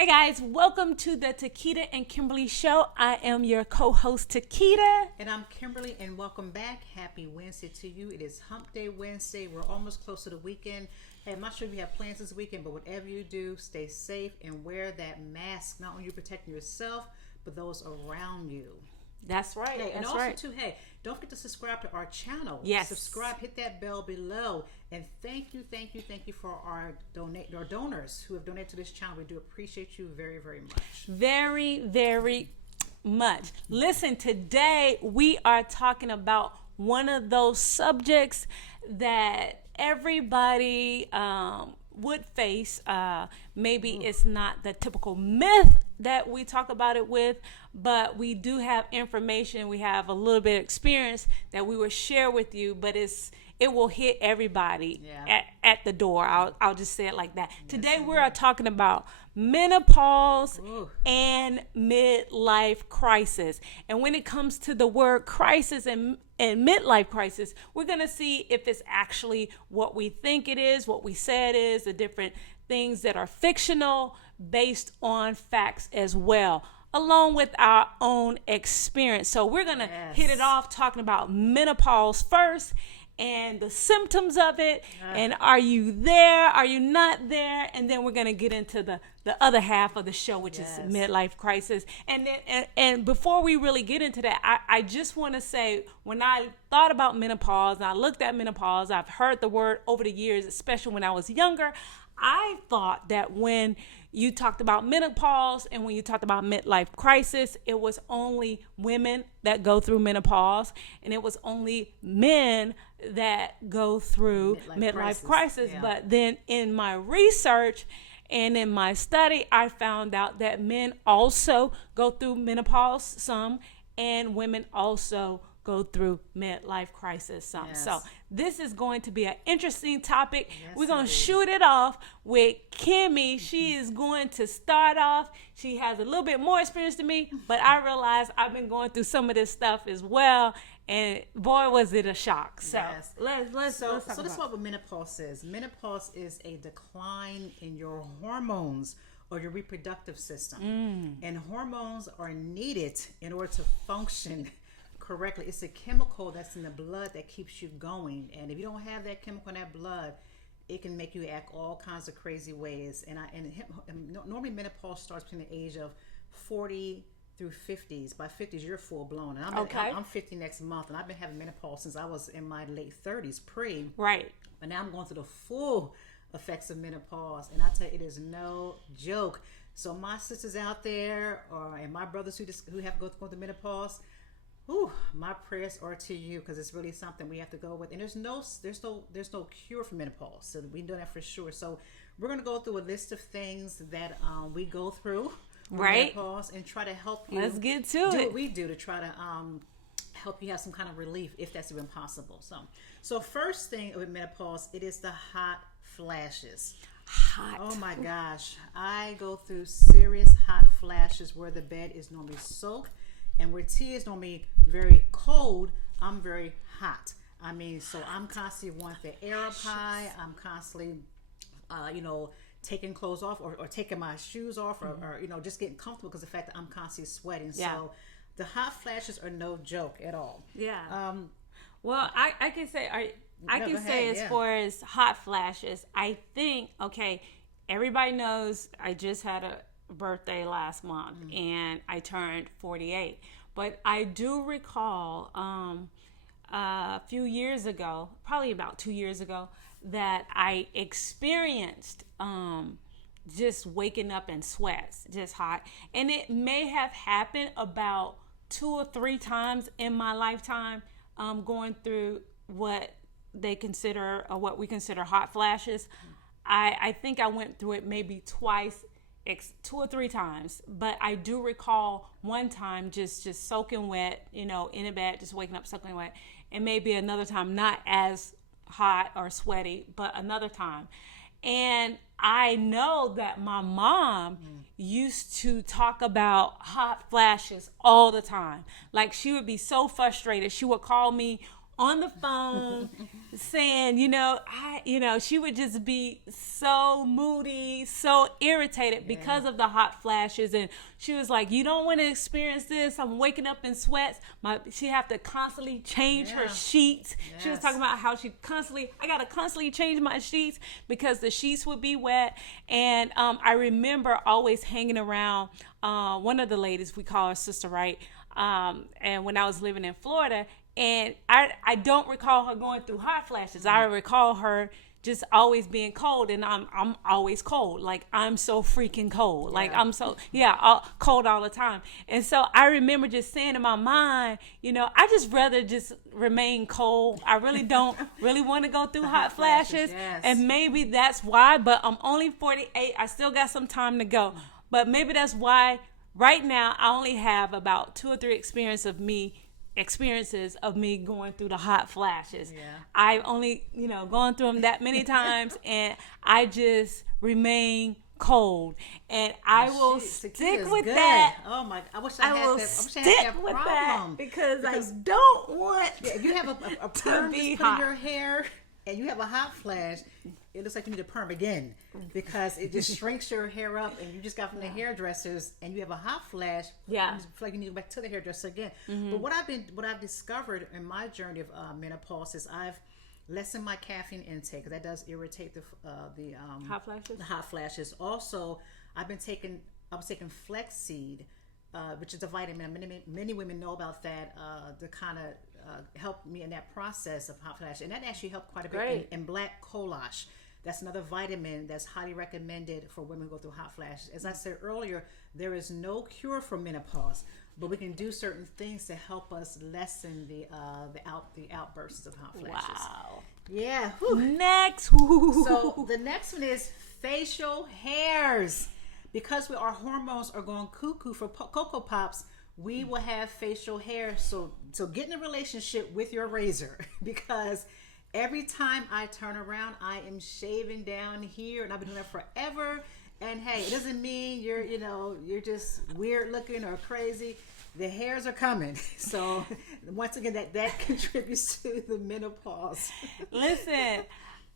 Hey guys, welcome to the Takita and Kimberly Show. I am your co-host Takita. And I'm Kimberly, and welcome back. Happy Wednesday to you. It is Hump Day Wednesday. We're almost close to the weekend. Hey, I'm not sure if you have plans this weekend, but whatever you do, stay safe and wear that mask. Not only you protecting yourself, but those around you. That's right. Hey, and that's also right. too, hey, don't forget to subscribe to our channel. Yes. Subscribe, hit that bell below. And thank you for our donors who have donated to this channel. We do appreciate you very, very much. Very, very much. Listen, today we are talking about one of those subjects that everybody would face. Maybe it's not the typical myth that we talk about it with, but we do have information. We have a little bit of experience that we will share with you, but it will hit everybody at the door. I'll just say it like that. Yes, today we are talking about menopause and midlife crisis. And when it comes to the word crisis and midlife crisis, we're going to see if it's actually what we think it is, what we say it is, the different things that are fictional based on facts as well, along with our own experience. So we're going to hit it off talking about menopause first and the symptoms of it, and are you there, are you not there, and then we're going to get into the other half of the show, which is midlife crisis. And then and before we really get into that, I just want to say, when I thought about menopause and I looked at menopause, I've heard the word over the years, especially when I was younger. I thought that when you talked about menopause and when you talked about midlife crisis, it was only women that go through menopause, and it was only men that go through midlife crisis. Yeah. But then in my research and in my study, I found out that men also go through menopause some, and women also go through midlife crisis some. Yes. So this is going to be an interesting topic. Yes, we're going to shoot it off with Kimmy. She is going to start off. She has a little bit more experience than me, but I realize I've been going through some of this stuff as well, and boy, was it a shock. So let's talk about this is what menopause is. Menopause is a decline in your hormones or your reproductive system. And hormones are needed in order to function correctly. It's a chemical that's in the blood that keeps you going, and if you don't have that chemical in that blood, it can make you act all kinds of crazy ways. And normally menopause starts between the age of 40 through 50s. By 50s, you're full blown. And I'm 50 next month, and I've been having menopause since I was in my late 30s, Right. But now I'm going through the full effects of menopause, and I tell you, it is no joke. So my sisters out there, and my brothers who have to go through menopause, my prayers are to you, because it's really something we have to go with. And there's no cure for menopause, so we know that for sure. So we're going to go through a list of things that we go through with menopause and try to help you. Let's get to do it. What we do to try to help you have some kind of relief, if that's even possible. So first thing with menopause, it is the hot flashes. Oh my gosh, I go through serious hot flashes where the bed is normally soaked. And where tea is normally very cold, I'm very hot. I mean, so I'm constantly wanting the air up high. I'm constantly, taking clothes off or taking my shoes off or just getting comfortable because of the fact that I'm constantly sweating. Yeah. So the hot flashes are no joke at all. Yeah. Well, I can say, as far as hot flashes, I think, everybody knows I just had a birthday last month, and I turned 48, but I do recall a few years ago, probably about 2 years ago, that I experienced just waking up in sweats, just hot, and it may have happened about 2 or 3 times in my lifetime, going through what they consider or what we consider hot flashes. I think I went through it maybe twice, 2 or 3 times, but I do recall one time just soaking wet, in a bed, just waking up soaking wet, and maybe another time not as hot or sweaty, but another time. And I know that my mom used to talk about hot flashes all the time. Like, she would be so frustrated. She would call me on the phone saying, she would just be so moody, so irritated because of the hot flashes. And she was like, you don't want to experience this. I'm waking up in sweats. She have to constantly change her sheets. Yes. She was talking about how I got to constantly change my sheets because the sheets would be wet. And I remember always hanging around one of the ladies, we call her Sister Wright, and when I was living in Florida, and I don't recall her going through hot flashes. I recall her just always being cold, and I'm always cold. Like, I'm so freaking cold. Like, I'm so, cold all the time. And so I remember just saying in my mind, I just rather just remain cold. I really don't really want to go through hot flashes. Yes. And maybe that's why, but I'm only 48. I still got some time to go. But maybe that's why right now I only have about 2 or 3 experiences of me going through the hot flashes. Yeah. I've only, gone through them that many times, and I just remain cold, and I will stick with that. Oh my! I wish I had that. I wish I had that problem that because I don't want. Yeah, if you have a perm just put in your hair, and you have a hot flash, it looks like you need a perm again because it just shrinks your hair up, and you just got from the hairdressers, and you have a hot flash. Yeah, you feel like you need to go back to the hairdresser again. Mm-hmm. But what I've discovered in my journey of menopause is I've lessened my caffeine intake because that does irritate the hot flashes. The hot flashes. Also, I was taking flaxseed, which is a vitamin. Many women know about that. The kind of helped me in that process of hot flash, and that actually helped quite a bit in black collash. That's another vitamin that's highly recommended for women who go through hot flashes. As I said earlier, there is no cure for menopause, but we can do certain things to help us lessen the outbursts of hot flashes. Wow. Yeah. Next. So the next one is facial hairs. Because our hormones are going cuckoo for Cocoa Pops, we will have facial hair. So get in a relationship with your razor because every time I turn around, I am shaving down here, and I've been doing that forever. And hey, it doesn't mean you're just weird looking or crazy. The hairs are coming. So once again, that contributes to the menopause. Listen,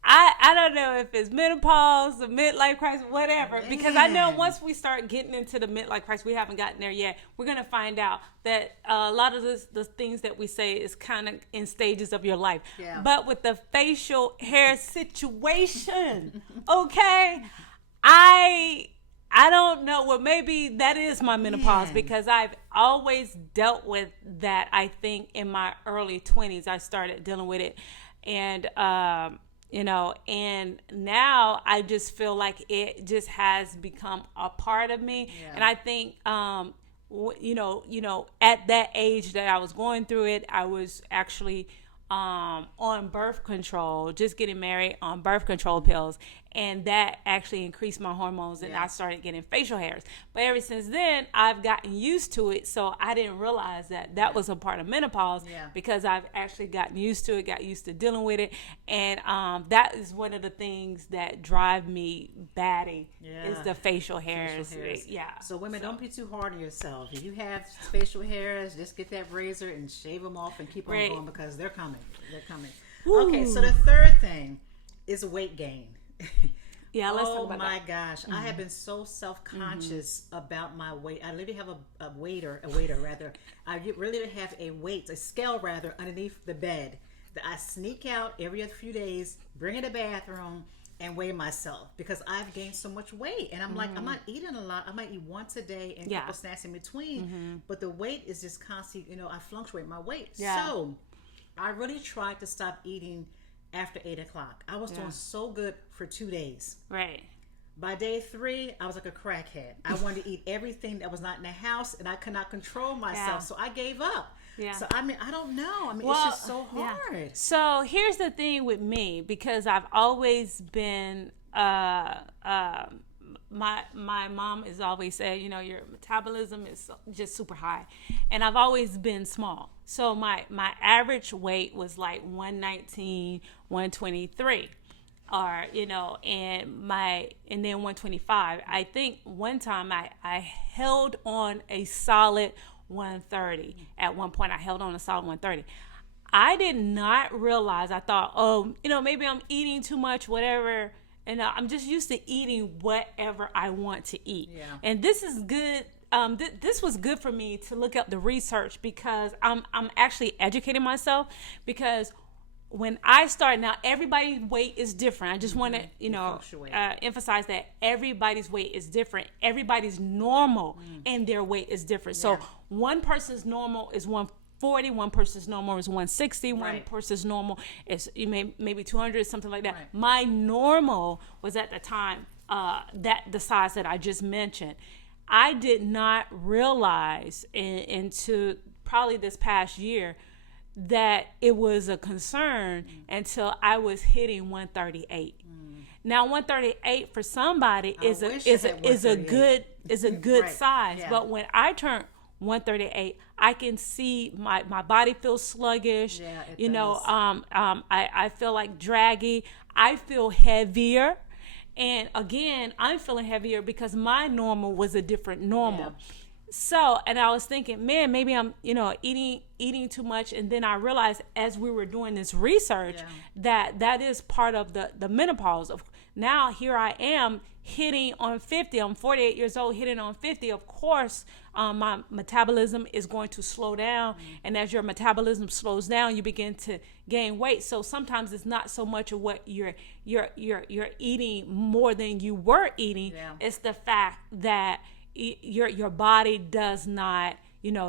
I don't know if it's menopause, the midlife crisis, whatever, because I know once we start getting into the midlife crisis, we haven't gotten there yet, we're going to find out that a lot of the things that we say is kind of in stages of your life. Yeah. But with the facial hair situation, okay, I don't know. Well, maybe that is my menopause because I've always dealt with that. I think in my early 20s, I started dealing with it. And, and now I just feel like it just has become a part of me. Yeah. And I think, at that age that I was going through it, I was actually on birth control, just getting married on birth control pills. And that actually increased my hormones, and I started getting facial hairs. But ever since then, I've gotten used to it, so I didn't realize that was a part of menopause because I've actually gotten used to it, got used to dealing with it. And that is one of the things that drive me batty is the facial hairs. Yeah. So women, don't be too hard on yourself. If you have facial hairs, just get that razor and shave them off and keep on going because they're coming. They're coming. Ooh. Okay, so the third thing is weight gain. Yeah, let's talk about that. Oh my gosh, I have been so self-conscious about my weight. I literally have a waiter. I really have a scale underneath the bed that I sneak out every few days, bring in the bathroom, and weigh myself because I've gained so much weight. And I'm like, I'm not eating a lot. I might eat once a day and a couple snacks in between, but the weight is just constant. I fluctuate my weight. Yeah. So I really tried to stop eating after 8 o'clock. I was doing so good for 2 days. Right. By day 3, I was like a crackhead. I wanted to eat everything that was not in the house, and I could not control myself. So I gave up. Yeah. So I don't know. it's just so hard. Yeah. So here's the thing with me, because I've always been my mom has always said, your metabolism is just super high. And I've always been small. So my average weight was like 119, 123. Or, and then 125. I think one time I held on a solid 130. At one point I held on a solid 130. I did not realize, I thought, oh, maybe I'm eating too much, whatever. And I'm just used to eating whatever I want to eat. Yeah. And this is good. This was good for me to look up the research, because I'm actually educating myself, because when I start, now everybody's weight is different. I just want to, emphasize that everybody's weight is different. Everybody's normal and their weight is different. So one person's normal is 140, one person's normal is 160, one person's normal is maybe 200, something like that. Right. My normal was at the time that the size that I just mentioned. I did not realize into probably this past year that it was a concern until I was hitting 138. Now 138 for somebody is a good right. size, but when I turn 138, I can see my body feels sluggish. I feel like draggy. I feel heavier. And again, I'm feeling heavier because my normal was a different normal. Yeah. So, and I was thinking, man, maybe I'm, eating too much. And then I realized as we were doing this research that is part of the menopause. Now here I am hitting on 50. I'm 48 years old, hitting on 50. Of course, my metabolism is going to slow down. And as your metabolism slows down, you begin to gain weight. So sometimes it's not so much of what you're eating more than you were eating. Yeah. It's the fact that your body does not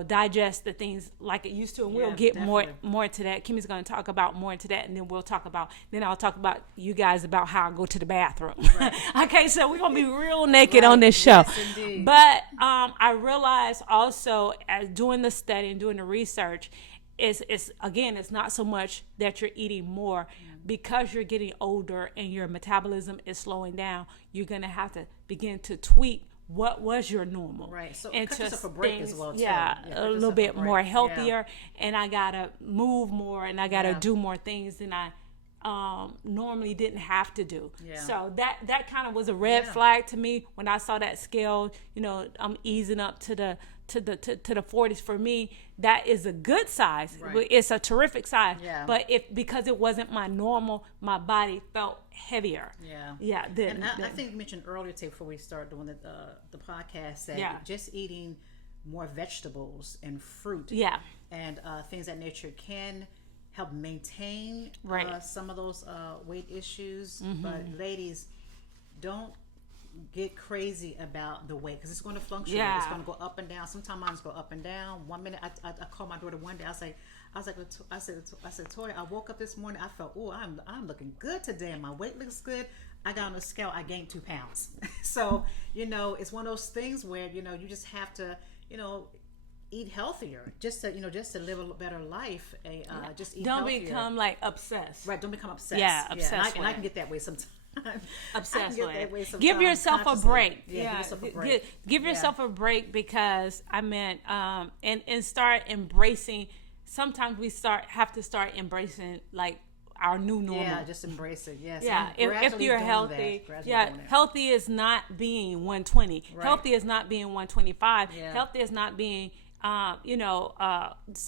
digest the things like it used to, and we'll get definitely more into that. Kimmy's going to talk about more into that, and then I'll talk about you guys about how I go to the bathroom. Right. Okay, so we're going to be real naked on this show. Yes, but I realized also, as doing the study and doing the research, it's not so much that you're eating more. Because you're getting older and your metabolism is slowing down, you're going to have to begin to tweak what was your normal. Right. So cut yourself a break as well, too. Yeah, a little bit more healthier. Yeah. And I got to move more, and I got to do more things than I normally didn't have to do. Yeah. So that kind of was a red flag to me when I saw that scale. I'm easing up to the 40s. For me, that is a good size. Right. It's a terrific size. Yeah. But because it wasn't my normal, my body felt heavier. Yeah. I think you mentioned earlier today, before we start doing the podcast, that just eating more vegetables and fruit and things of that nature can help maintain some of those weight issues. Mm-hmm. But ladies, don't get crazy about the weight, because it's going to fluctuate. Yeah. It's going to go up and down. Sometimes mine go up and down. 1 minute, I called my daughter one day. I said, Toya, I woke up this morning. I felt, I'm looking good today, and my weight looks good. I got on the scale. I gained 2 pounds. So it's one of those things where you just have to eat healthier, just to live a better life. Just eat healthier. Don't become like obsessed. Right. Don't become obsessed. Yeah, obsessed. And I can get that way sometimes. Obsessed with. Give yourself a break. Give yourself a break, because and start embracing. Sometimes we have to start embracing like our new normal. Yeah, just embrace it. Yes. Yeah. If you're healthy, healthy is not being 120. Right. Healthy is not being 125. Yeah. Healthy is not being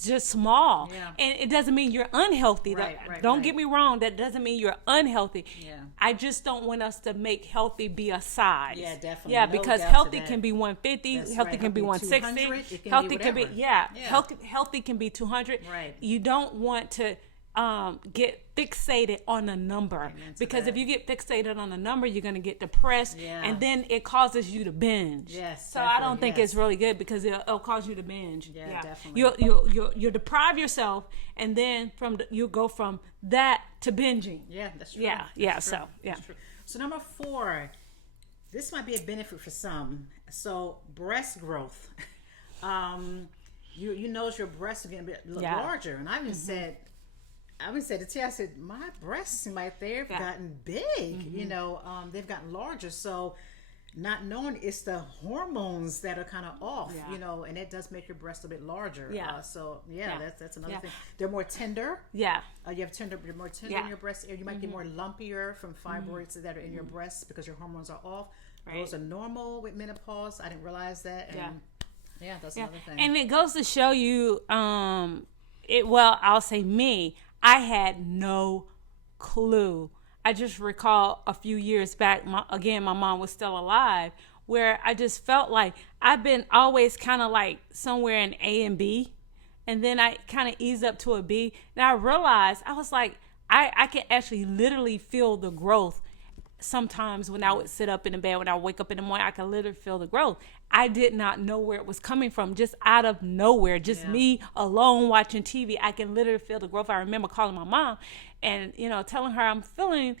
just small. Yeah. And it doesn't mean you're unhealthy. Don't get me wrong. That doesn't mean you're unhealthy. Yeah. I just don't want us to make healthy be a size. Yeah, definitely. Yeah, because healthy can be 150. Healthy can be 160. Healthy can be healthy can be 200. Right. You don't want to get fixated on a number, because if you get fixated on a number, you're going to get depressed, and then it causes you to binge. Yes. So I don't think it's really good, because it'll cause you to binge. Yeah. Definitely. You'll deprive yourself, and then you'll go from that to binging. Yeah, that's true. That's true. So number 4, this might be a benefit for some. So breast growth. You notice your breasts are getting a bit larger, and I even said to Tia, I said, my breasts seem like they've gotten big. Mm-hmm. They've gotten larger. So not knowing it's the hormones that are kind of off, and it does make your breast a bit larger. Yeah. That's another thing. They're more tender. Yeah. You're more tender in your breast area. You might get more lumpier from fibroids that are in your breasts, because your hormones are off. Right. Those are normal with menopause. I didn't realize that. And that's another thing. And it goes to show you, well, I'll say me, I had no clue. I just recall a few years back, my mom was still alive, where I just felt like I've been always kind of like somewhere in A and B. And then I kind of eased up to a B. And I realized, I was like, I can actually literally feel the growth. Sometimes when I would sit up in the bed, when I wake up in the morning, I could literally feel the growth. I did not know where it was coming from, just out of nowhere, just me alone watching TV. I can literally feel the growth. I remember calling my mom and, telling her I'm feeling,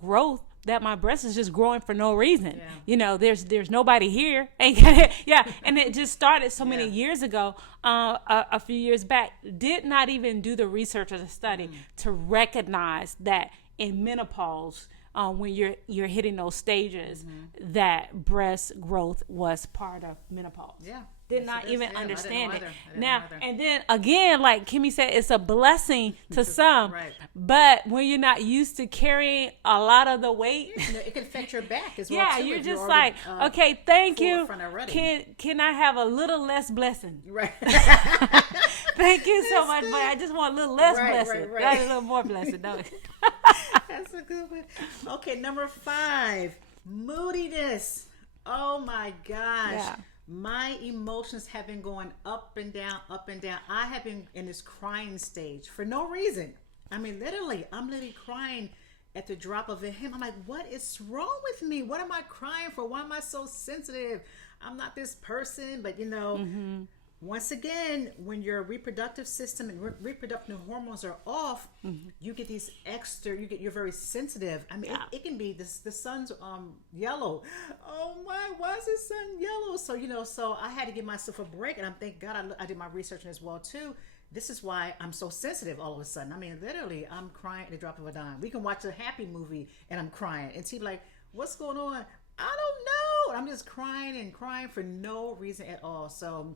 growth, that my breast is just growing for no reason. There's nobody here. And it just started so many years ago, a few years back. Did not even do the research or the study to recognize that in menopause, when you're hitting those stages, that breast growth was part of menopause. Did not even understand it. Now, and then again, like Kimmy said, it's a blessing to some, but when you're not used to carrying a lot of the weight, it can affect your back as well. Yeah, too, you're if just you're like, already, okay, thank you. Already. Can I have a little less blessing? Right. Thank you so much, but I just want a little less blessing. Not a little more blessing. No. That's a good one. Okay, number 5, moodiness. Oh my gosh. Yeah. My emotions have been going up and down, up and down. I have been in this crying stage for no reason. I mean, I'm literally crying at the drop of a hymn. I'm like, what is wrong with me? What am I crying for? Why am I so sensitive? I'm not this person, but once again, when your reproductive system and reproductive hormones are off, you get these you're very sensitive. I mean, it can be the sun's yellow. Oh my, why is the sun yellow? So, so I had to give myself a break, and thank God I did my research as well too. This is why I'm so sensitive all of a sudden. I mean, literally, I'm crying at the drop of a dime. We can watch a happy movie and I'm crying, and she's like, what's going on? I don't know. I'm just crying and crying for no reason at all. So,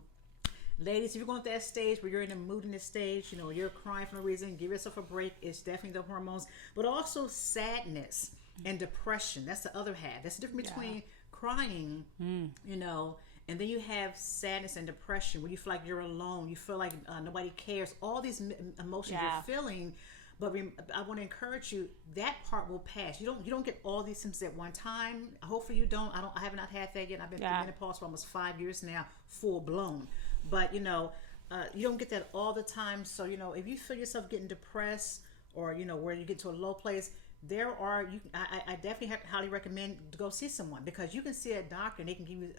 ladies, if you're going through that stage where you're in a moodiness stage, you're crying for no reason, give yourself a break. It's definitely the hormones, but also sadness and depression. That's the other half. That's the difference between crying, and then you have sadness and depression where you feel like you're alone. You feel like nobody cares. All these emotions you're feeling. But I want to encourage you, that part will pass. You don't get all these symptoms at one time. Hopefully you don't. I have not had that yet. I've been through menopause for almost 5 years now, full blown. But you don't get that all the time. So if you feel yourself getting depressed, or where you get to a low place, I definitely highly recommend to go see someone, because you can see a doctor and they can give you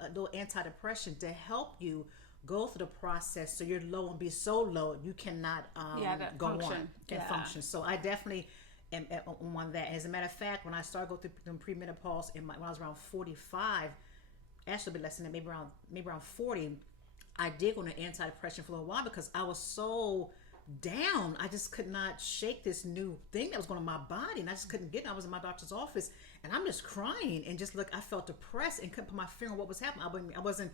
a little antidepressant to help you go through the process so you're low and be so low you cannot go function. Function. So I definitely am on that. As a matter of fact, when I started going through premenopause when I was around 45, actually a bit less than that, maybe around 40, I did go on an antidepressant for a little while because I was so down. I just could not shake this new thing that was going on my body, and I just couldn't get it. I was in my doctor's office and I'm just crying and just I felt depressed and couldn't put my finger on what was happening. I wasn't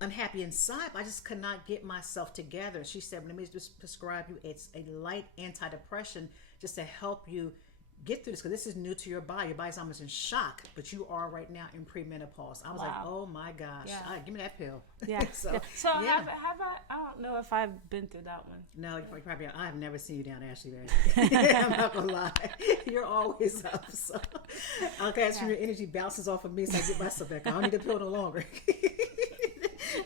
unhappy inside, but I just could not get myself together. She said, let me just prescribe you a light antidepressant just to help you get through this, because this is new to your body. Your body's almost in shock, but you are right now in premenopause. I was like, oh my gosh, give me that pill. So have I don't know if I've been through that one. No, you probably I have never seen you down, Ashley. I'm not gonna lie, you're always up. So okay, that's when your energy bounces off of me, so I get myself back. I don't need the pill no longer.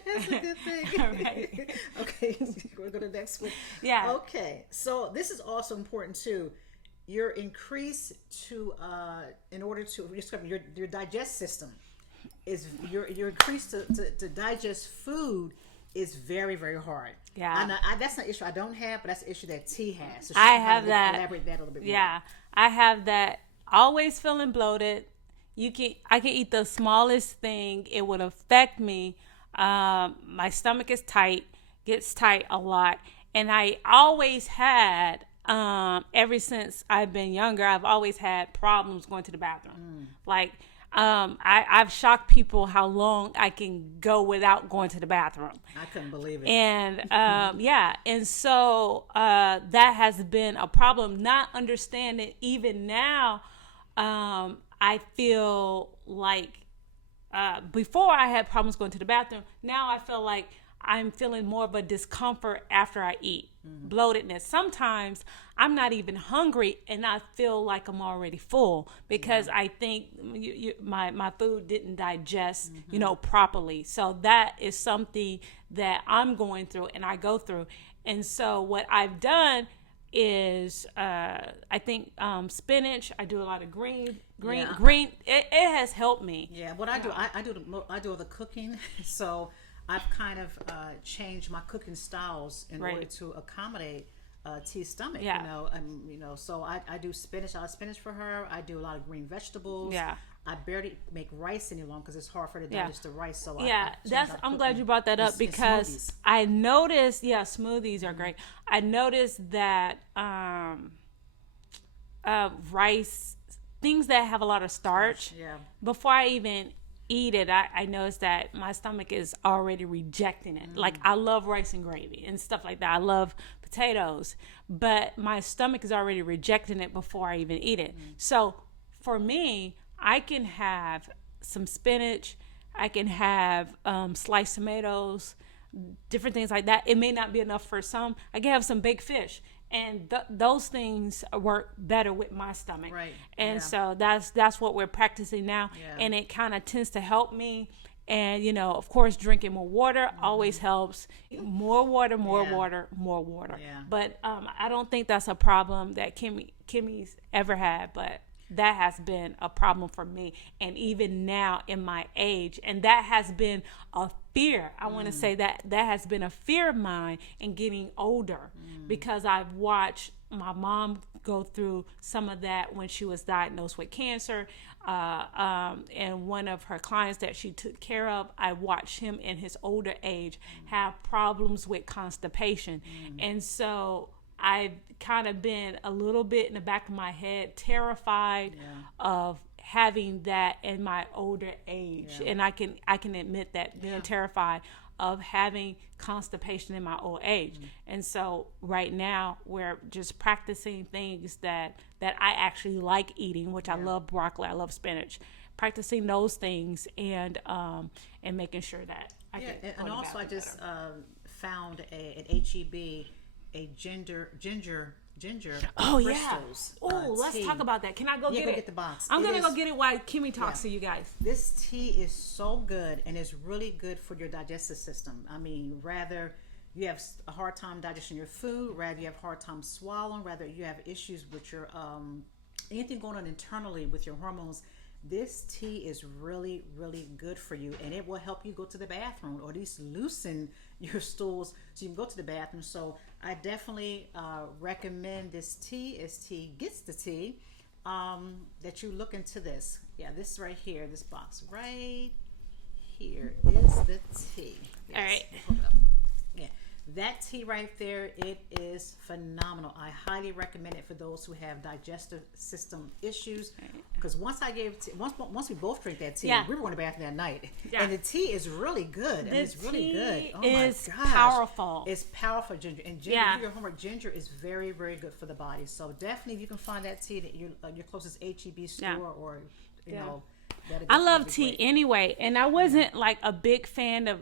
That's a good thing. All right. Okay, we'll go to the next one. Yeah. Okay, so this is also important too. Your increase to in order to your digest system is your increase to digest food is very, very hard. Yeah, that's not an issue I don't have, but that's an issue that T has. So I have that. Elaborate that a little bit more. Yeah, I have that. Always feeling bloated. I can eat the smallest thing, it would affect me. My stomach is gets tight a lot, and I always had. Ever since I've been younger, I've always had problems going to the bathroom. Like, I've shocked people how long I can go without going to the bathroom. I couldn't believe it. And, and so that has been a problem. Not understanding, even now, I feel like before I had problems going to the bathroom. Now I feel like I'm feeling more of a discomfort after I eat, bloatedness. Sometimes I'm not even hungry and I feel like I'm already full because I think my food didn't digest, properly. So that is something that I'm going through and I go through. And so what I've done is I think spinach. I do a lot of green. It has helped me. Yeah, what I do, I do all the cooking. So I've kind of changed my cooking styles in order to accommodate T's stomach. Yeah. So I do spinach. I have spinach for her. I do a lot of green vegetables. Yeah. I barely make rice any longer because it's hard for her to digest the rice. So I'm glad you brought that up because I noticed. Yeah, smoothies are great. I noticed that rice, things that have a lot of starch. Yeah. Before I even eat it, I noticed that my stomach is already rejecting it. Like I love rice and gravy and stuff like that. I love potatoes, but my stomach is already rejecting it before I even eat it. So for me, I can have some spinach, I can have sliced tomatoes, different things like that. It may not be enough for some. I can have some baked fish, and those things work better with my stomach. Right. And so that's what we're practicing now, and it kind of tends to help me. And of course, drinking more water always helps. More water. Yeah. But I don't think that's a problem that Kimmy's ever had, but that has been a problem for me, and even now in my age, and that has been a fear. I want to say that has been a fear of mine in getting older, because I've watched my mom go through some of that when she was diagnosed with cancer, and one of her clients that she took care of, I watched him in his older age have problems with constipation, and so I've kind of been a little bit in the back of my head terrified of having that in my older age. And I can admit that, being terrified of having constipation in my old age. And so right now we're just practicing things that I actually like eating, which I love broccoli, I love spinach, practicing those things and making sure that I can. And also I just found at HEB a ginger crystals. Oh, let's talk about that. Can I go get it? Get the box. I'm gonna go get it while Kimmy talks to you guys. This tea is so good, and it's really good for your digestive system. I mean, rather you have a hard time digesting your food, rather you have a hard time swallowing, rather you have issues with your anything going on internally with your hormones. This tea is really, really good for you, and it will help you go to the bathroom, or at least loosen your stools so you can go to the bathroom. So I definitely recommend this tea. It's T Gets the Tea, that you look into this. Yeah, this right here, this box right here is the tea. Yes. All right. Yeah, that tea right there, it is phenomenal. I highly recommend it for those who have digestive system issues. Because once we both drink that tea, we were going to bath that night, and the tea is really good. It's really good. Oh my gosh, powerful. It's powerful, ginger. And ginger, if your homework, ginger is very, very good for the body. So definitely, if you can find that tea at your closest HEB store, or you know, I love tea anyway, and I wasn't like a big fan of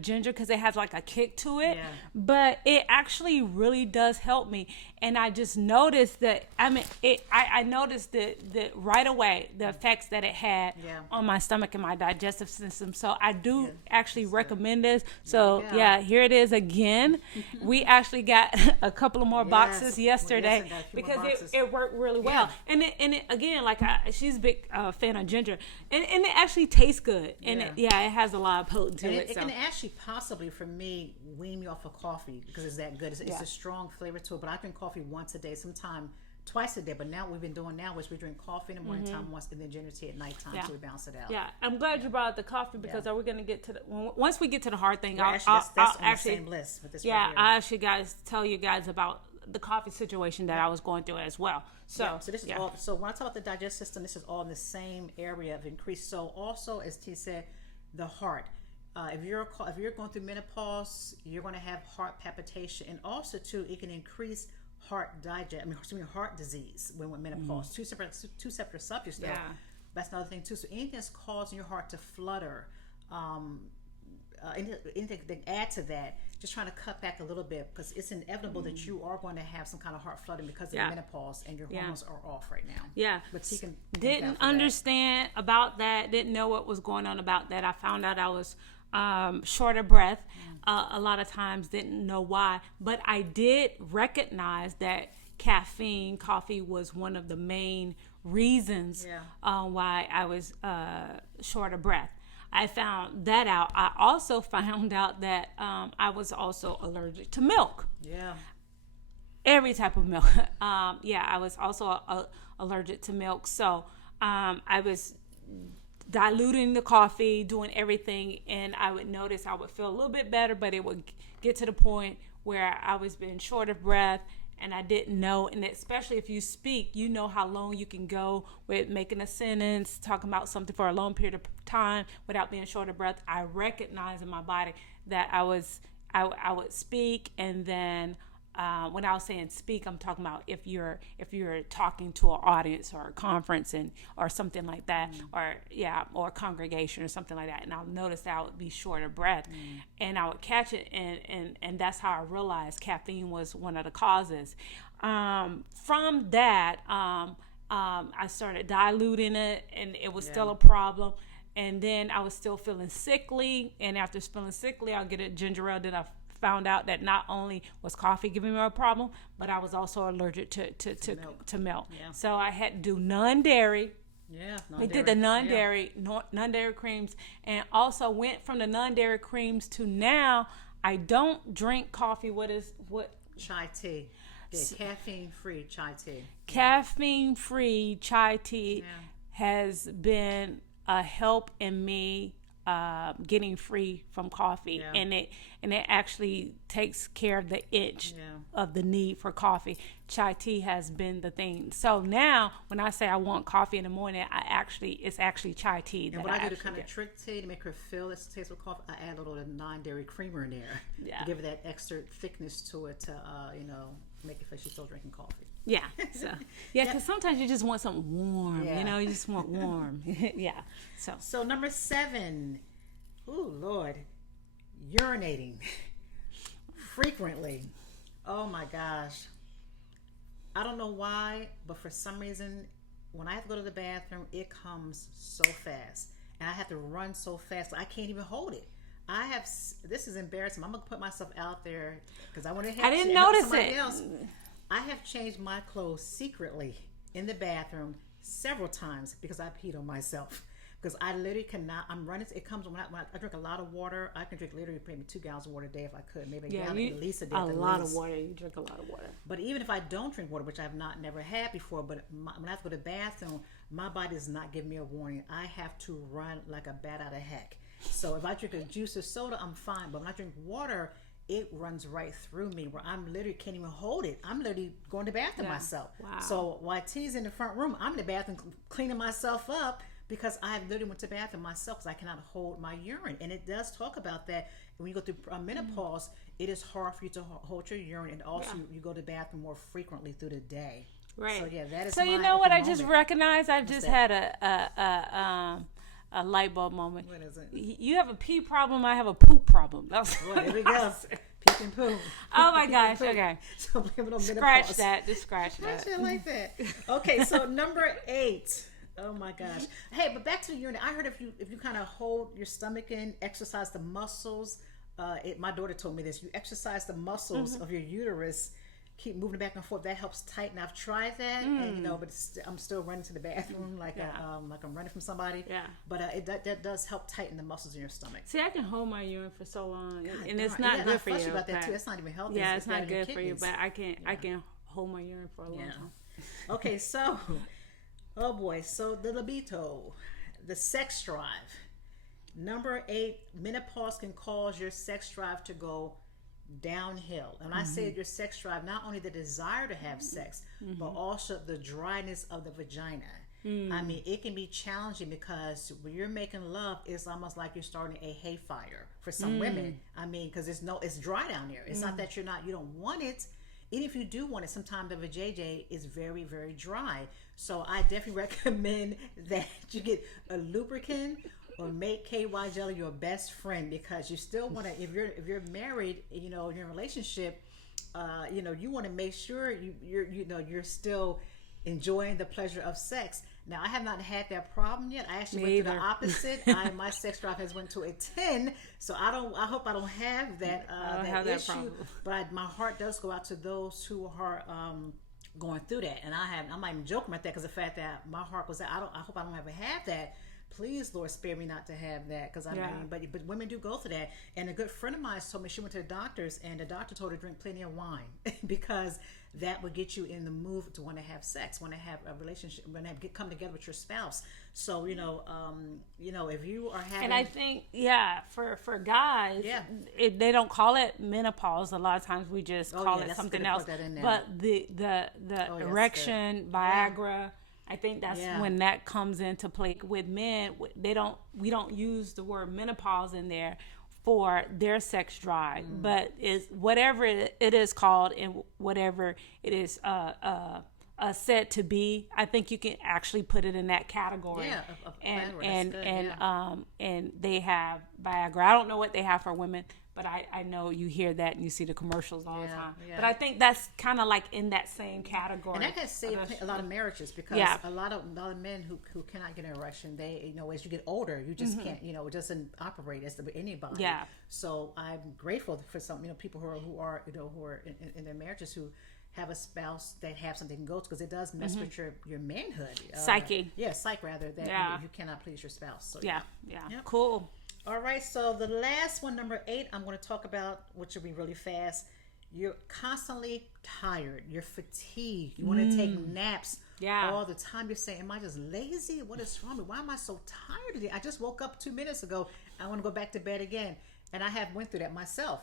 ginger because it has like a kick to it, but it actually really does help me. And I just noticed that I noticed that right away the effects that it had on my stomach and my digestive system. So I do actually recommend this. So here it is again. We actually got a couple of more boxes yesterday because it worked really well. And it again, like she's a big fan of ginger, and it actually tastes good, and it has a lot of potency to it. It can actually possibly, for me, wean me off of coffee because it's that good. It's a strong flavor to it, but I drink coffee once a day, sometime twice a day. But now what we've been doing now is we drink coffee in the morning time once, and then ginger tea at nighttime, so we balance it out. Yeah, I'm glad you brought up the coffee because are we going to get to once we get to the hard thing? I'll that's on the same list with this. Yeah, right here. I actually tell you guys about the coffee situation that I was going through as well. So this is all. So when I talk about the digestive system, this is all in the same area of increase. So also, as T said, the heart. If you're going through menopause, you're going to have heart palpitation, and also too, it can increase heart disease when with menopause. Two separate subjects though. That's another thing too. So anything that's causing your heart to flutter, anything to add to that, just trying to cut back a little bit, because it's inevitable that you are going to have some kind of heart flooding because of menopause and your hormones are off right now. Yeah. But he can didn't understand about that, didn't know what was going on about that. I found out I was short of breath a lot of times, didn't know why, but I did recognize that coffee was one of the main reasons why I was short of breath. I found that out. I also found out that I was also allergic to milk. Yeah. Every type of milk. I was also allergic to milk. So I was diluting the coffee, doing everything, and I would notice I would feel a little bit better, but it would get to the point where I was being short of breath, and I didn't know. And especially if you speak, you know how long you can go with making a sentence, talking about something for a long period of time without being short of breath. I recognized in my body that I would speak, and then when I was saying speak, I'm talking about if you're talking to an audience or a conference or something like that, or a congregation or something like that, and I'll notice that I would be short of breath, and I would catch it, and that's how I realized caffeine was one of the causes. From that, I started diluting it, and it was still a problem. And then I was still feeling sickly, and after feeling sickly, I'll get a ginger ale. Then I found out that not only was coffee giving me a problem, but I was also allergic to milk. Yeah. So I had to do non-dairy. Yeah, we did the non-dairy creams, and also went from the non-dairy creams to now I don't drink coffee. What? Chai tea. Yeah, caffeine-free chai tea. Caffeine-free chai tea has been a help in me getting free from coffee, and it actually takes care of the itch of the need for coffee. Chai tea has been the thing. So now when I say I want coffee in the morning, it's actually chai tea. And what I do to kind of trick tea to make her feel this taste of coffee, I add a little non-dairy creamer in there to give it that extra thickness to it to make it feel she's still drinking coffee. Yeah. So because sometimes you just want something warm. You just want warm. Yeah. So number 7. Oh Lord, urinating frequently. Oh my gosh. I don't know why, but for some reason, when I have to go to the bathroom, it comes so fast, and I have to run so fast I can't even hold it. This is embarrassing. I'm gonna put myself out there because I want to help. I didn't notice somebody it. Else. I have changed my clothes secretly in the bathroom several times because I peed on myself. Because I literally cannot. I'm running. It comes when I drink a lot of water. I can drink literally maybe 2 gallons of water a day if I could. Maybe a gallon at least a day. A lot of water. You drink a lot of water. But even if I don't drink water, which I've never had before, but when I have to go to the bathroom, my body does not give me a warning. I have to run like a bat out of heck. So if I drink a juice or soda, I'm fine. But when I drink water, it runs right through me where I'm literally can't even hold it. I'm literally going to the bathroom myself. Wow. So while T's in the front room, I'm in the bathroom cleaning myself up because I literally went to the bathroom myself because I cannot hold my urine. And it does talk about that. When you go through menopause, it is hard for you to hold your urine, and also you go to the bathroom more frequently through the day. Right. So that is. So you know what I just recognized? I've just had a light bulb moment. What is it? You have a pee problem. I have a poop problem. Well, here we go. Peep and poo. Oh my gosh. Okay. So blame it on scratch that. Just scratch that. I like that. Okay. So number 8. Oh my gosh. Hey, but back to the urine. I heard if you kind of hold your stomach in, exercise the muscles. My daughter told me this. You exercise the muscles of your uterus. Keep moving back and forth. That helps tighten. I've tried that, and but I'm still running to the bathroom like I'm running from somebody. Yeah. But that does help tighten the muscles in your stomach. See, I can hold my urine for so long, and it's not good for you. About that too. It's not even healthy. Yeah, it's not good for you. But I can hold my urine for a long time. Okay, so oh boy, so the libido, the sex drive. Number 8, menopause can cause your sex drive to go downhill. And I say your sex drive, not only the desire to have sex, but also the dryness of the vagina. I mean, it can be challenging because when you're making love, it's almost like you're starting a hay fire for some women. I mean, because it's dry down there. It's not that you don't want it. Even if you do want it, sometimes the vajayjay is very, very dry. So I definitely recommend that you get a lubricant or make KY jelly your best friend, because you still want to, if you're married, you know, you're in a relationship, you know, you want to make sure you're still enjoying the pleasure of sex. Now, I have not had that problem yet. I actually went through the opposite. My sex drive has went to a 10, so I hope I don't have that issue. But my heart does go out to those who are going through that, and I'm not even joking about that, because the fact that my heart was that I hope I don't ever have that. Please, Lord, spare me not to have that, because but women do go through that. And a good friend of mine told me she went to the doctors, and the doctor told her to drink plenty of wine because that would get you in the mood to want to have sex, want to have a relationship, want to come together with your spouse. So you know, if you are having, and I think for guys, they don't call it menopause. A lot of times we just call it something else. But the erection, Viagra. I think that's when that comes into play. With men, we don't use the word menopause in there for their sex drive, but is whatever it is called and whatever it is said to be. I think you can actually put it in that category. And they have Viagra. I don't know what they have for women, but I know you hear that and you see the commercials all the time. Yeah. But I think that's kind of like in that same category. And that can save a lot of marriages, because a lot of men who cannot get an erection, they, you know, as you get older, you just can't, you know, it doesn't operate as anybody. Yeah. So I'm grateful for some, you know, people who are in their marriages who have a spouse that have something to go to, because it does mess with your manhood. Psyche. Psyche rather, that you cannot please your spouse. So Yep. Cool. All right, so the last one, number 8, I'm going to talk about, which will be really fast. You're constantly tired. You're fatigued. You want to take naps all the time. You're saying, am I just lazy? What is wrong with me? Why am I so tired today? I just woke up 2 minutes ago. I want to go back to bed again. And I have went through that myself.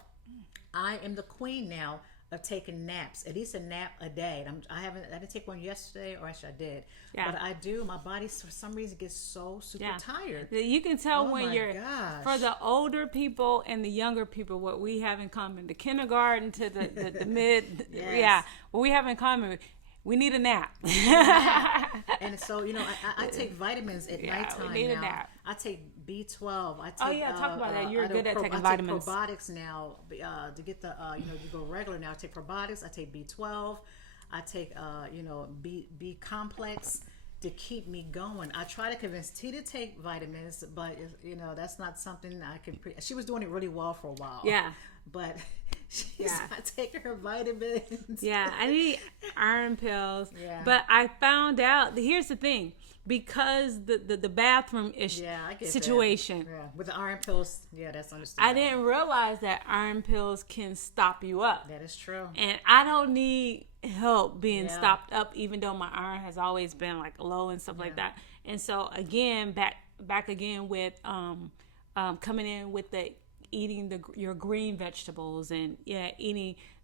I am the queen now of taking naps, at least a nap a day. I didn't take one yesterday, or actually I did, but I do. My body for some reason gets so super tired. You can tell when for the older people and the younger people what we have in common. The kindergarten to the mid, what we have in common. We need a nap. And so, you know, I take vitamins at nighttime we need now. A nap. I take B12. I take, talk about that. You're good at taking vitamins. I take probiotics now to get the, you go regular now. I take probiotics. I take B12. I take, B complex to keep me going. I try to convince T to take vitamins, but, you know, that's not something I can... She was doing it really well for a while. Yeah. But she's not taking her vitamins. Yeah, I need iron pills. Yeah. But I found out, here's the thing, because the bathroom situation. That. Yeah, with the iron pills, that's understandable. I didn't realize that iron pills can stop you up. That is true. And I don't need help being stopped up, even though my iron has always been like low and stuff like that. And so again, back again with coming in with the eating your green vegetables and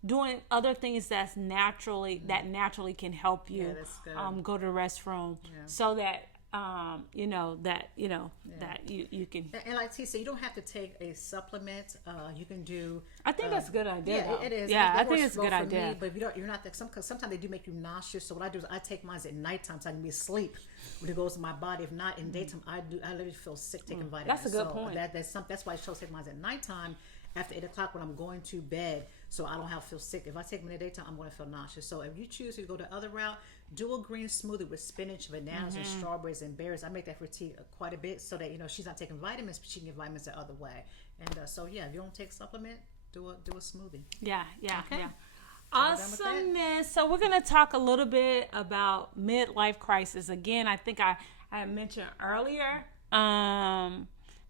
doing other things that naturally can help you go to the restroom so that that you can. And like T said, you don't have to take a supplement. You can do. I think that's a good idea. Yeah, it is. Yeah, I think it's a good idea. Me, but if you're not. Sometimes they do make you nauseous. So what I do is I take mine at nighttime so I can be asleep when it goes to my body. If not in daytime, I literally feel sick taking vitamins. That's a good point. That's why I chose to take mine at nighttime after 8 o'clock when I'm going to bed, so I don't have to feel sick. If I take them in the daytime, I'm going to feel nauseous. So if you choose to go the other route, do a green smoothie with spinach, bananas, and strawberries and berries. I make that for T quite a bit so that she's not taking vitamins, but she can get vitamins the other way. And if you don't take supplement, do a smoothie. Yeah. Awesomeness. So we're gonna talk a little bit about midlife crisis. Again, I think I mentioned earlier.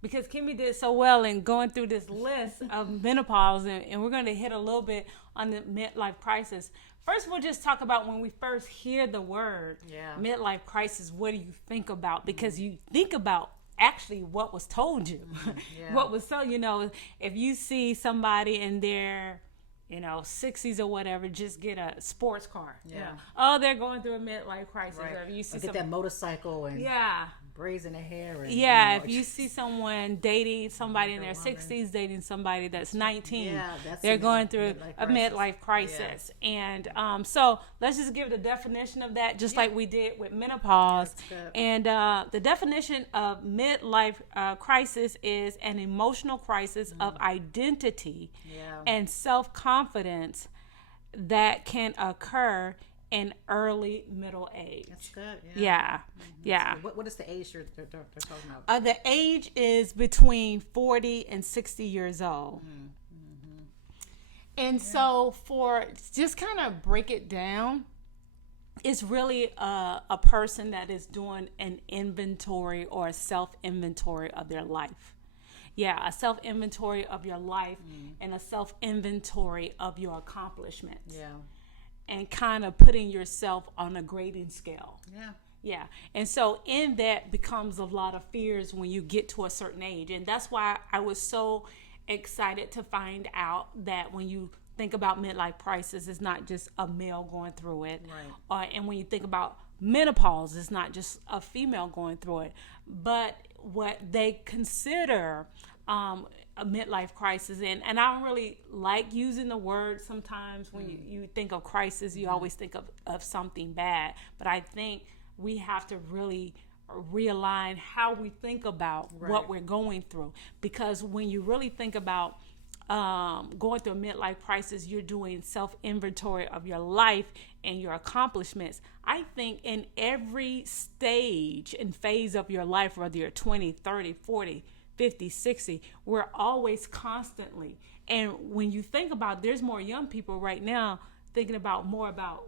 Because Kimmy did so well in going through this list of menopause, and we're going to hit a little bit on the midlife crisis. First, we'll just talk about when we first hear the word midlife crisis, what do you think about? Because you think about actually what was told you. What was so, if you see somebody in their 60s or whatever, just get a sports car. They're going through a midlife crisis. Right. Or you see get that motorcycle and braids in their hair. And, yeah, you know, if you see someone dating somebody in their woman. 60s, dating somebody that's 19, Yeah, that's they're a going through midlife a crisis. midlife crisis. And so let's just give the definition of that, just like we did with menopause. That's good. And the definition of midlife crisis is an emotional crisis of identity and self-confidence that can occur in early middle age. That's good. Yeah. Yeah. What is the age they're talking about? The age is between 40 and 60 years old. And so for just kind of break it down, it's really a person that is doing an inventory or a self-inventory of their life. Yeah, a self-inventory of your life and a self-inventory of your accomplishments. Yeah. And kind of putting yourself on a grading scale. Yeah. Yeah. And so in that becomes a lot of fears when you get to a certain age. And that's why I was so excited to find out that when you think about midlife crisis, it's not just a male going through it. Right. And when you think about menopause, it's not just a female going through it. But what they consider a midlife crisis, and I don't really like using the word sometimes when you think of crisis, you always think of something bad. But I think we have to really realign how we think about what we're going through. Because when you really think about going through a midlife crisis, you're doing self-inventory of your life and your accomplishments. I think in every stage and phase of your life, whether you're 20, 30, 40, 50, 60, we're always constantly. And when you think about, there's more young people right now thinking about more about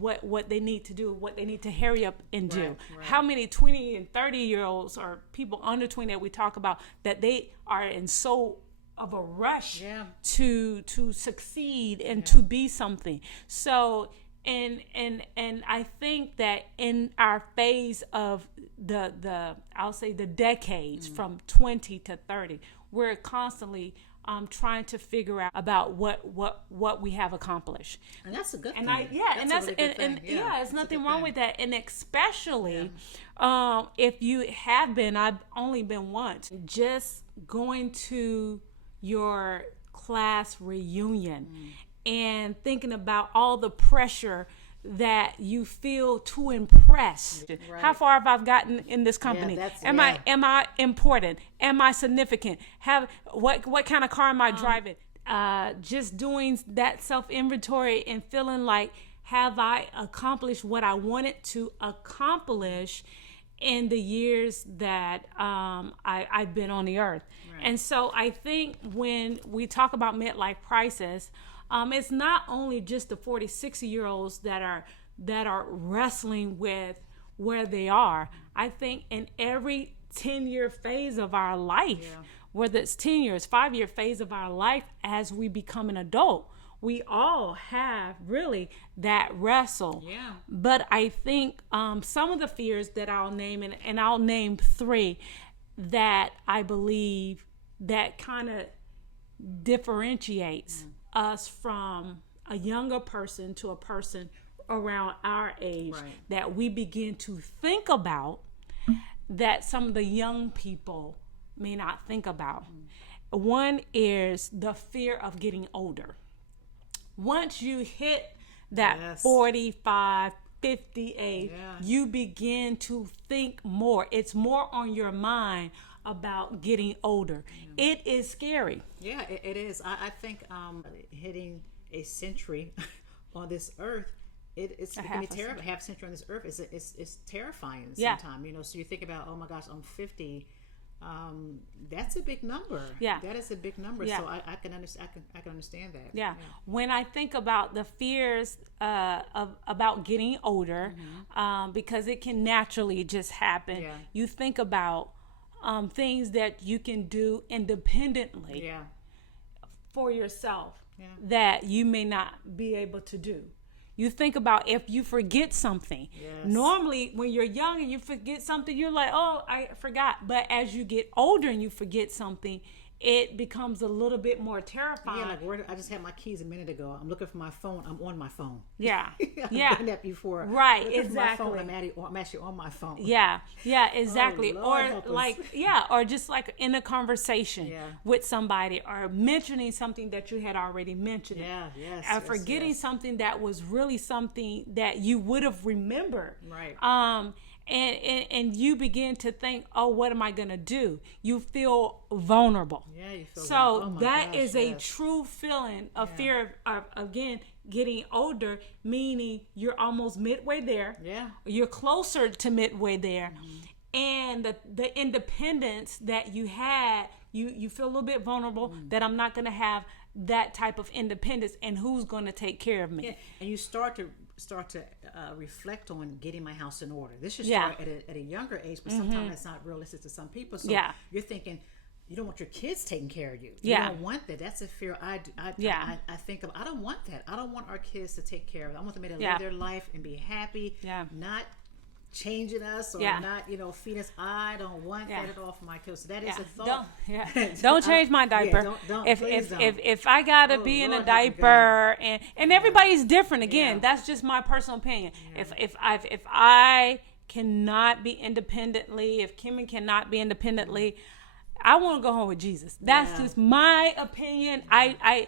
what they need to do, what they need to hurry up and do. Right. How many 20 and 30-year-olds or people under 20 that we talk about, that they are in so of a rush to succeed and to be something. So and I think that in our phase of the I'll say the decades from 20 to 30, we're constantly trying to figure out about what we have accomplished. And that's a good thing. There's nothing wrong with that. And especially if you have been, I've only been once, just going to your class reunion and thinking about all the pressure that you feel to impress. Right. How far have I gotten in this company? Am I important? Am I significant? What kind of car am I driving? Just doing that self-inventory and feeling like, have I accomplished what I wanted to accomplish in the years that I've been on the earth? Right. And so I think when we talk about midlife crisis, it's not only just the 40, 60-year-olds that are wrestling with where they are. I think in every 10-year phase of our life, whether it's 10 years, 5-year phase of our life as we become an adult, we all have really that wrestle. Yeah. But I think some of the fears that I'll name, and I'll name 3 that I believe that kind of differentiates us from a younger person to a person around our age, that we begin to think about that some of the young people may not think about. One is the fear of getting older. Once you hit that 45, 58, you begin to think more. It's more on your mind about getting older. It is scary. Yeah, it is. I think hitting a century on this earth, it's terrible. Half a century on this earth is terrifying sometimes. You know, so you think about, oh my gosh, I'm 50. That's a big number. Yeah, that is a big number. Yeah. So I can understand. I can understand that. Yeah. When I think about the fears about getting older, because it can naturally just happen. Yeah. You think about things that you can do independently for yourself that you may not be able to do. You think about if you forget something. Yes. Normally, when you're young and you forget something, you're like, oh, I forgot. But as you get older and you forget something, it becomes a little bit more terrifying. Yeah, like I just had my keys a minute ago. I'm looking for my phone. I'm on my phone. Yeah, I've yeah, done that before. right, Looking exactly. for my phone, I'm actually on my phone. Yeah, exactly. Oh, Lord, help Or us. like, or just like in a conversation with somebody, or mentioning something that you had already mentioned. Yeah, yes. And forgetting something that was really something that you would have remembered. Right. And you begin to think, oh, what am I gonna do? You feel vulnerable. Yeah, you feel so vulnerable. Oh my that gosh, is a yes. true feeling of fear of again getting older, meaning you're almost midway there. Yeah. You're closer to midway there. And the independence that you had, you feel a little bit vulnerable that I'm not gonna have that type of independence, and who's gonna take care of me? Yeah, and you start to reflect on getting my house in order. This should start at a younger age, but sometimes that's not realistic to some people. So you're thinking you don't want your kids taking care of you. You don't want that. That's a fear I think of. I don't want that. I don't want our kids to take care of it. I want them to live their life and be happy, not changing us or not, feed us. I don't want that at all for my kids. So that is a thought. Don't change my diaper. Don't, if I gotta be in a Lord, diaper, and everybody's different. Again, that's just my personal opinion. If I cannot be independently, if Kimmy cannot be independently, I want to go home with Jesus. That's just my opinion. I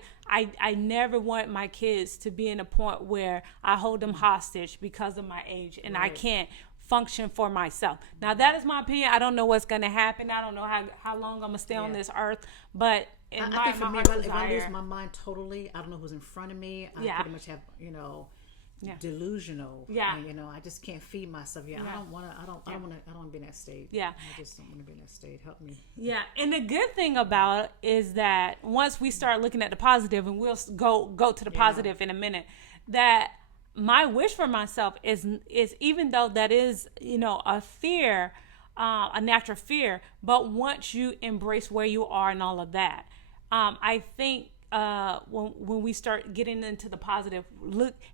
never want my kids to be in a point where I hold them hostage because of my age and I can't function for myself. Now that is my opinion. I don't know what's going to happen. I don't know how long I'm going to stay on this earth, but I think for me, if I lose my mind totally, I don't know who's in front of me. I pretty much have, delusional. And, I just can't feed myself. I don't want to be in that state. I just don't want to be in that state. Help me. And the good thing about it is that once we start looking at the positive, and we'll go to the positive in a minute, that my wish for myself is even though that is, a fear, a natural fear, but once you embrace where you are and all of that, I think when we start getting into the positive,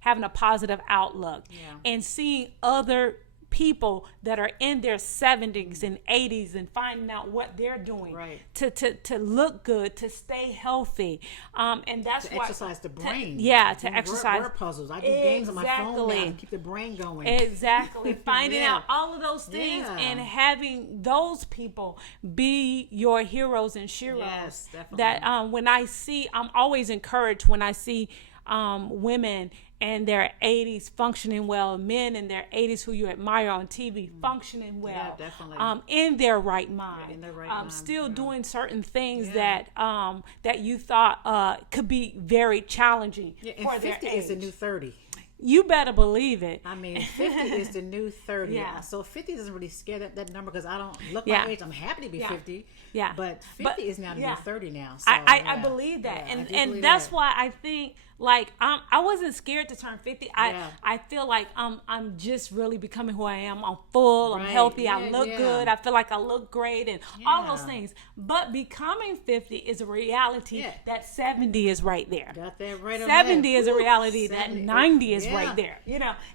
having a positive outlook and seeing other people that are in their 70s and 80s and finding out what they're doing to look good, to stay healthy, and that's to exercise the brain. To exercise word puzzles. I do games on my phone now to keep the brain going. Exactly. Finding out all of those things and having those people be your heroes and sheroes. Yes, definitely. That when I'm always encouraged when I see women in their 80s functioning well, men in their 80s who you admire on TV functioning well, in their right mind, still doing certain things that you thought could be very challenging for their 50 age. is the new 30. You better believe it. I mean, 50 is the new 30. So 50 doesn't really scare that number because I don't look my age. I'm happy to be 50. But 50 is now the new 30 now. So, I believe that. And that's why I think, like, I wasn't scared to turn 50. I feel like I'm just really becoming who I am. I'm full. I'm healthy. I look good. I feel like I look great and all those things. But becoming 50 is a reality that 70 is right there. Got that right. 70 is a reality that 90 is right there.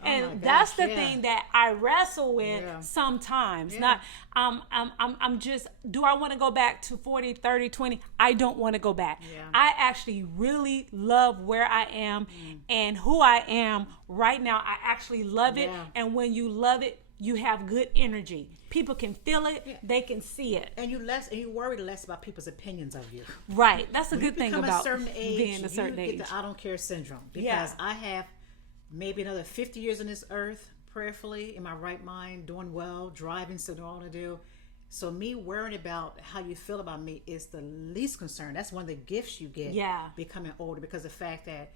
And that's the thing that I wrestle with sometimes. Not I'm just, do I want to go back to 40, 30, 20? I don't want to go back. I actually really love where I am and who I am right now. I actually love it. And when you love it, you have good energy. People can feel it. They can see it. And you worry less about people's opinions of you. Right. That's a good thing about a certain age, being a certain age. You get the I don't care syndrome because I have maybe another 50 years on this earth, prayerfully, in my right mind, doing well, driving, so doing all I do. So me worrying about how you feel about me is the least concern. That's one of the gifts you get becoming older, because the fact that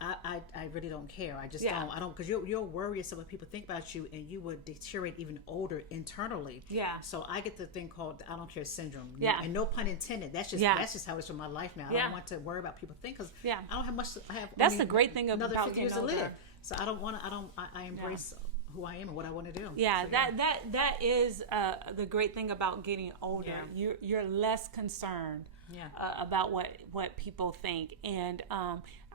I really don't care. I just don't, because you'll worry yourself what people think about you, and you would deteriorate even older internally. So I get the thing called the I don't care syndrome. And no pun intended. That's just how it's in my life now. I don't want to worry about people think, because I don't have much. That's the great thing about another 50 years to older. live. So I don't want to. I embrace who I am and what I want to do. That is the great thing about getting older. You're less concerned about what people think, and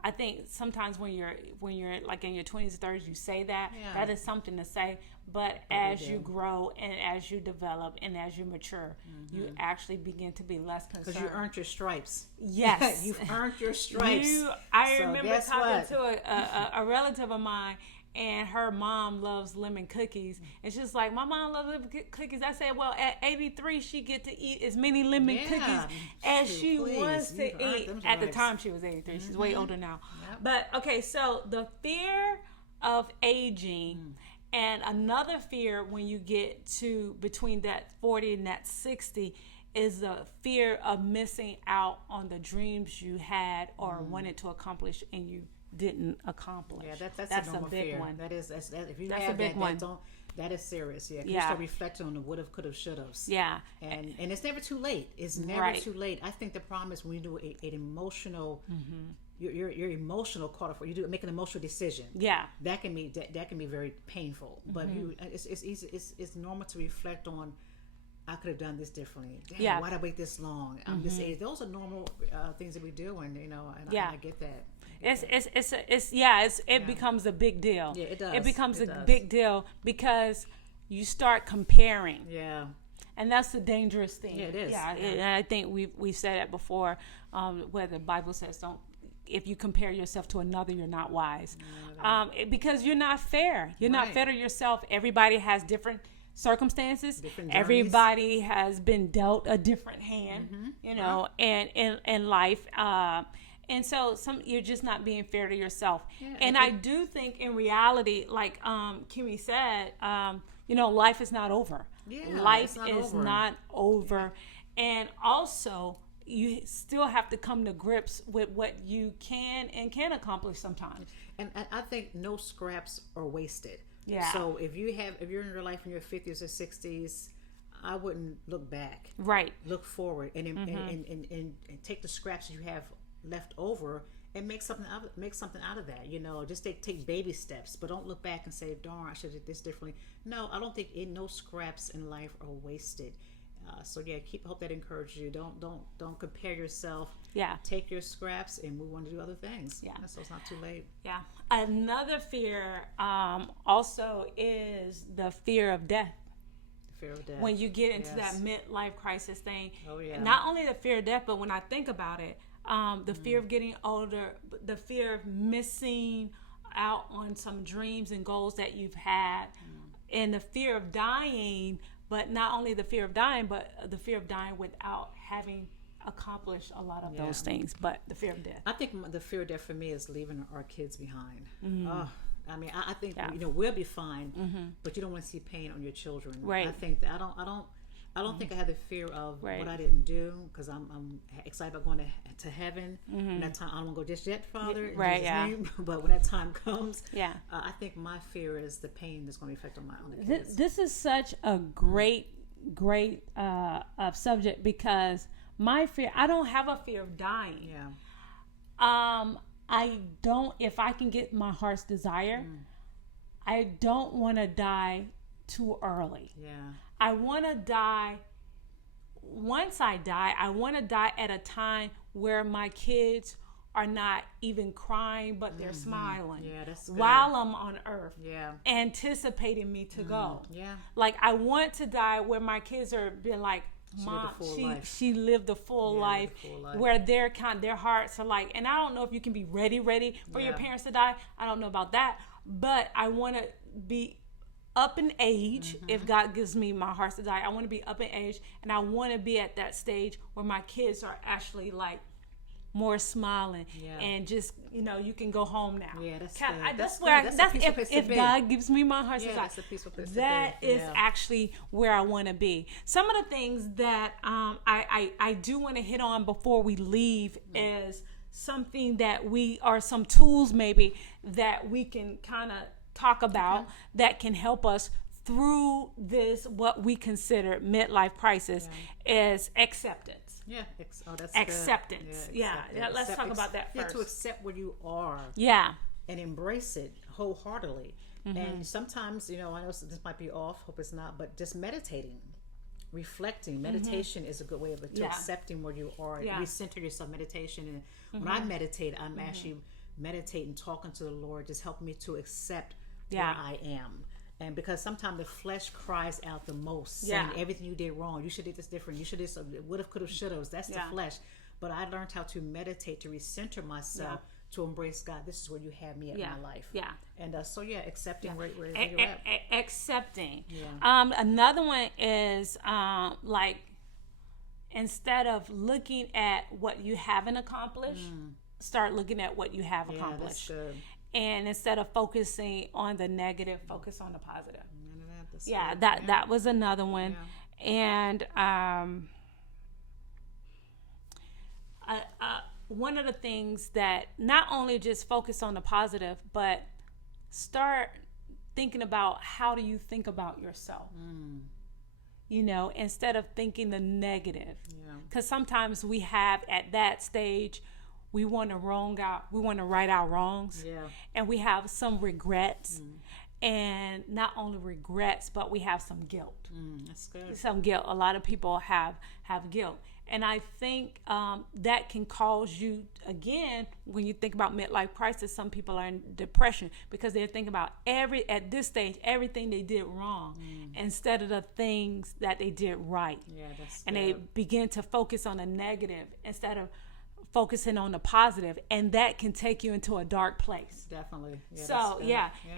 I think sometimes when you're like in your 20s, 30s, you say that. Yeah. That is something to say. But as you grow and as you develop and as you mature, you actually begin to be less concerned. Because you earned your stripes. Yes. You've earned your stripes. I So remember guess talking what? to a relative of mine, and her mom loves lemon cookies. And she's like, my mom loves lemon cookies. I said, well, at 83, she get to eat as many lemon cookies as she wants to eat. At the time, she was 83. She's way older now. Yep. But, okay, so the fear of aging and another fear when you get to between that 40 and that 60 is the fear of missing out on the dreams you had or wanted to accomplish and you didn't accomplish. Yeah, that's a big fear. one. If you That's have a big one. that is serious. Yeah, you Yeah. start reflecting on the would have, could have, should have. Yeah. And it's never too late. It's never Right. too late. I think the problem is when you do an emotional, your emotional caught up. You do make an emotional decision. Yeah. That can be very painful. But it's easy. It's normal to reflect on. I could have done this differently. Damn, Yeah. why'd I wait this long? I'm this age. Those are normal things that we do, and and Yeah. I get that. It becomes a big deal. Yeah, it does. It becomes It a does. big deal because you start comparing. Yeah. And that's the dangerous thing. Yeah, it is. Yeah, Yeah. and I think we've said that before, where the Bible says, "Don't. If you compare yourself to another, you're not wise," because you're not fair. You're not Right. fair to yourself. Everybody has different circumstances. Different journeys. Everybody has been dealt a different hand, and in life. And so you're just not being fair to yourself. Yeah, and I do think in reality, like Kimmy said, life is not over. Yeah, Life it's not is over. not over. And also, you still have to come to grips with what you can and can't accomplish sometimes. And I think no scraps are wasted. Yeah. So if you're in your life in your 50s or 60s, I wouldn't look back. Right. Look forward and take the scraps you have left over and make something out of that. Just take baby steps, but don't look back and say, "Darn, I should have did this differently." No, I don't think no scraps in life are wasted. So yeah, hope that encourages you. Don't compare yourself. Yeah. Take your scraps and move on to do other things. Yeah. So it's not too late. Yeah. Another fear also is the fear of death. The fear of death. When you get into Yes. that midlife crisis thing. Oh, yeah. Not only the fear of death, but when I think about it, the fear of getting older, the fear of missing out on some dreams and goals that you've had, and the fear of dying. But not only the fear of dying, but the fear of dying without having accomplished a lot of those things. But the fear of death. I think the fear of death for me is leaving our kids behind. Oh, I think Yeah. we'll be fine, but you don't want to see pain on your children. Right. I think that I don't think I had the fear of Right. what I didn't do because I'm excited about going to heaven. When that time, I don't want to go just yet, Father. In Right, Jesus' yeah. name. But when that time comes, Yeah. I think my fear is the pain that's going to affect on the kids. This is such a great subject because my fear, I don't have a fear of dying. Yeah. I don't, if I can get my heart's desire, I don't want to die too early. Yeah. I want to die, once I die, I want to die at a time where my kids are not even crying, but they're smiling. Yeah, that's good. While I'm on earth. Yeah. Anticipating me to go. Yeah. Like, I want to die where my kids are being like, Mom, she lived a full life, where their hearts are like, and I don't know if you can be ready for your parents to die. I don't know about that, but I want to be up in age. If God gives me my heart to die, I want to be up in age, and I want to be at that stage where my kids are actually like more smiling and just you can go home now. Yeah, that's Can- good. I- That's where good. I- That's a peaceful place to if be. God gives me my heart Yeah, desire, that's a peaceful place to that be. is Yeah. actually where I want to be. Some of the things that I do want to hit on before we leave is something that some tools maybe that we can kind of talk about that can help us through this, what we consider midlife crisis, is acceptance. Yeah. That's Acceptance. Good. Yeah. Let's talk about that Yeah, first. to accept where you are. Yeah. And embrace it wholeheartedly. And sometimes, I know this might be off, hope it's not, but just meditating, reflecting. Meditation is a good way of accepting where you are. Yeah. Recenter yourself. Meditation. And when I meditate, I'm actually meditating, talking to the Lord, just helped me to accept Yeah. where I am. And because sometimes the flesh cries out the most, Yeah. saying everything you did wrong, you should have did this different, you should have would have, could have, should have. That's Yeah. the flesh. But I learned how to meditate, to recenter myself, to embrace God. This is where you have me at my life. Yeah. And accepting where you're at. Accepting. Yeah. Another one is like, instead of looking at what you haven't accomplished, start looking at what you have accomplished. That's good. And instead of focusing on the negative, focus on the positive. That's Yeah, good. that was another one. Yeah. And one of the things that not only just focus on the positive, but start thinking about how do you think about yourself. You know, instead of thinking the negative. Because sometimes we have, at that stage, we want to right our wrongs. Yeah. And we have some regrets. And not only regrets, but we have some guilt. That's good. Some guilt. A lot of people have guilt. And I think that can cause you, again, when you think about midlife crisis, some people are in depression because they're thinking about at this stage, everything they did wrong instead of the things that they did right. Yeah, that's and good. they begin to focus on the negative instead of focusing on the positive, and that can take you into a dark place. Definitely. Yeah, So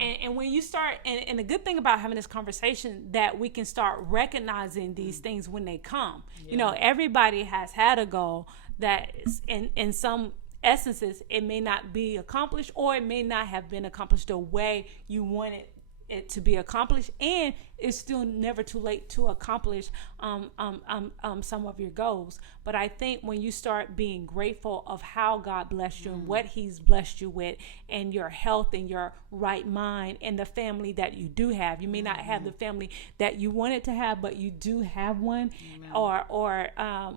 and when you start, and the good thing about having this conversation, that we can start recognizing these things when they come. You know, everybody has had a goal that is, in some essences, it may not be accomplished, or it may not have been accomplished the way you wanted it to be accomplished, and it's still never too late to accomplish some of your goals. But I think when you start being grateful of how God blessed you and what He's blessed you with, and your health and your right mind and the family that you do have, you may not have the family that you wanted to have, but you do have one. Or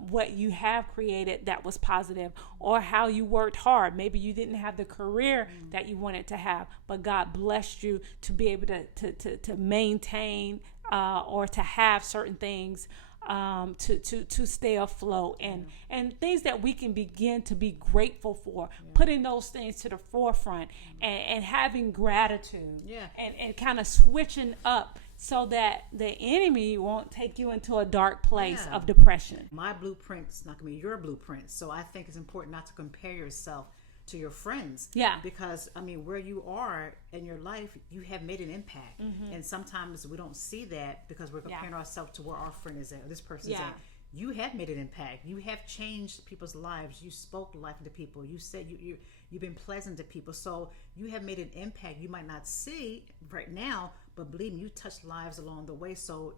what you have created that was positive, or how you worked hard. Maybe you didn't have the career that you wanted to have, but God blessed you to be able to maintain or to have certain things to stay afloat, and things that we can begin to be grateful for, putting those things to the forefront, and having gratitude, and kind of switching up so that the enemy won't take you into a dark place of depression. My blueprint's not going to be your blueprint, so I think it's important not to compare yourself to your friends. Yeah. Because, I mean, where you are in your life, you have made an impact. And sometimes we don't see that because we're comparing ourselves to where our friend is at, or this person's at. You have made an impact. You have changed people's lives. You spoke life into people. You said you've been pleasant to people. So you have made an impact. You might not see right now, but believe me, you touched lives along the way. So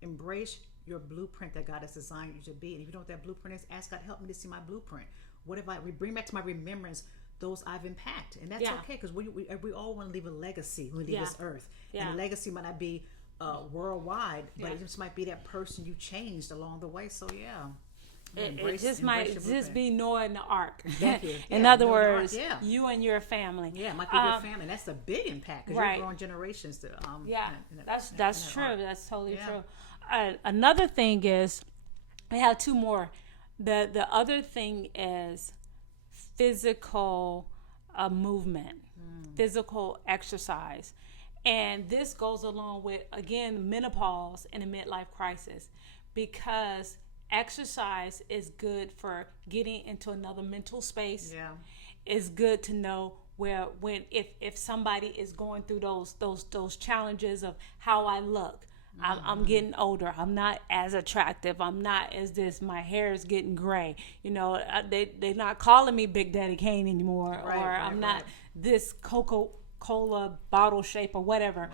embrace your blueprint that God has designed you to be. And if you know what that blueprint is, ask God, help me to see my blueprint. What if we bring back to my remembrance those I've impacted? And that's okay, because we all want to leave a legacy when we leave this earth. And the legacy might not be worldwide, but it just might be that person you changed along the way. So It just might just be Noah and the ark. Thank you. In other words, you and your family. Yeah, it might be your family. And that's a big impact, because you're growing generations. That's true. That's totally true. Another thing is, I have two more. The other thing is physical movement, physical exercise. And this goes along with, again, menopause and a midlife crisis, because exercise is good for getting into another mental space. It's good to know if somebody is going through those challenges of how I look. I'm getting older. I'm not as attractive. I'm not as this. My hair is getting gray. You know, they're not calling me Big Daddy Kane anymore, or I'm not this Coca-Cola bottle shape or whatever.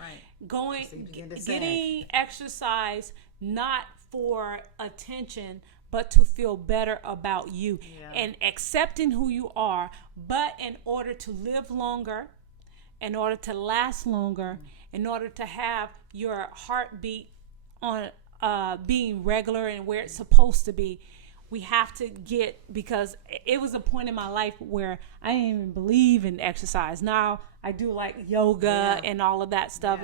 Getting exercise, not for attention, but to feel better about you, and accepting who you are. But in order to live longer, in order to last longer, in order to have your heartbeat on being regular and where it's supposed to be, we have to because it was a point in my life where I didn't even believe in exercise. Now I do like yoga and all of that stuff.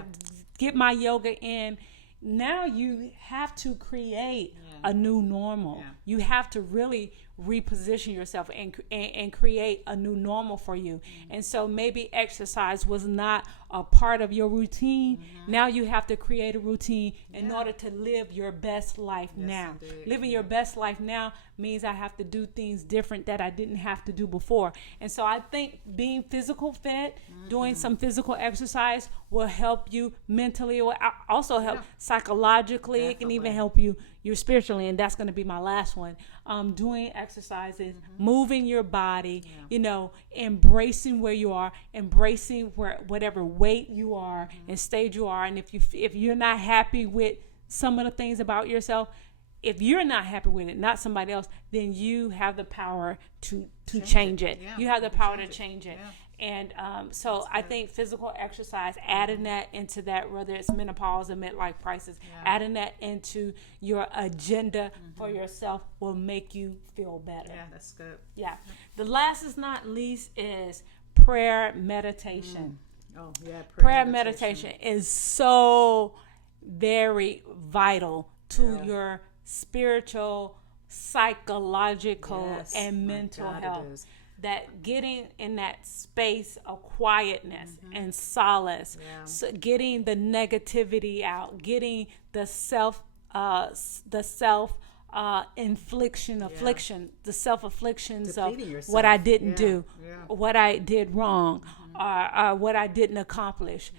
Get my yoga in. Now you have to create a new normal. You have to really reposition yourself and create a new normal for you. And so maybe exercise was not a part of your routine. Now you have to create a routine in order to live your best life now. Indeed. Living your best life now means I have to do things different that I didn't have to do before. And so I think being physical fit, doing some physical exercise will help you mentally. It will also help psychologically. Definitely. It can even help you spiritually. And that's going to be my last one. Doing exercises, moving your body, embracing where you are, embracing whatever weight you are and stage you are. And if you're not happy with some of the things about yourself, if you're not happy with it, not somebody else, then you have the power to change it. Yeah, you have the power to change it. change it. Yeah. And so I think physical exercise, adding that into that, whether it's menopause or midlife crisis, adding that into your agenda for yourself will make you feel better. Yeah, that's good. Yeah. The last is not least is prayer meditation. Oh, yeah. Prayer meditation is so very vital to your spiritual, psychological, and mental health. That getting in that space of quietness and solace, so getting the negativity out, getting the self afflictions of what I didn't do, what I did wrong, or what I didn't accomplish,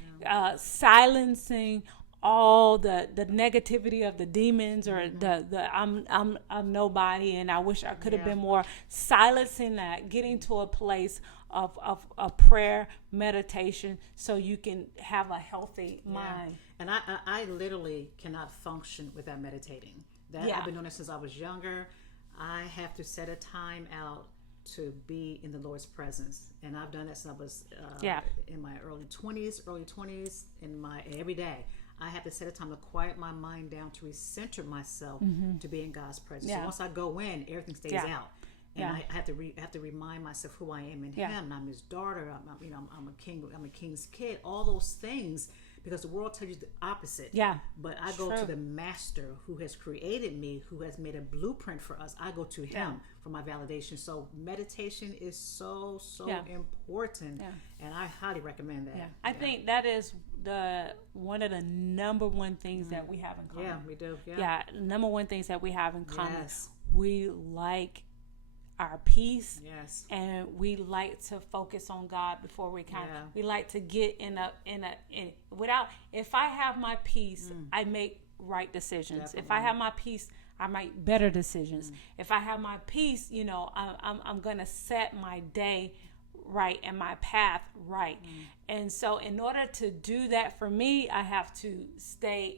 silencing all the negativity of the demons or the I'm nobody and I wish I could have been more, silencing that, getting to a place of prayer meditation so you can have a healthy mind. And I literally cannot function without meditating. I've been doing it since I was younger. I have to set a time out to be in the Lord's presence, and I've done that since I was in my early 20s, in my every day. I have to set a time to quiet my mind down, to recenter myself, to be in God's presence. So once I go in, everything stays out, and I have to remind myself who I am in Him. And I'm His daughter. I'm a king. I'm a king's kid. All those things, because the world tells you the opposite. Yeah, but I go to the Master who has created me, who has made a blueprint for us. I go to Him for my validation. So meditation is so important, and I highly recommend that. I think that is one of the number one things that we have in common. Yeah, we do. Number one things that we have in common. Yes. We like our peace. Yes. And we like to focus on God before we count. We like to get without, if I have my peace, I make right decisions. Definitely. If I have my peace, I make better decisions. If I have my peace, I'm going to set my day right and my path right. And so in order to do that for me, I have to stay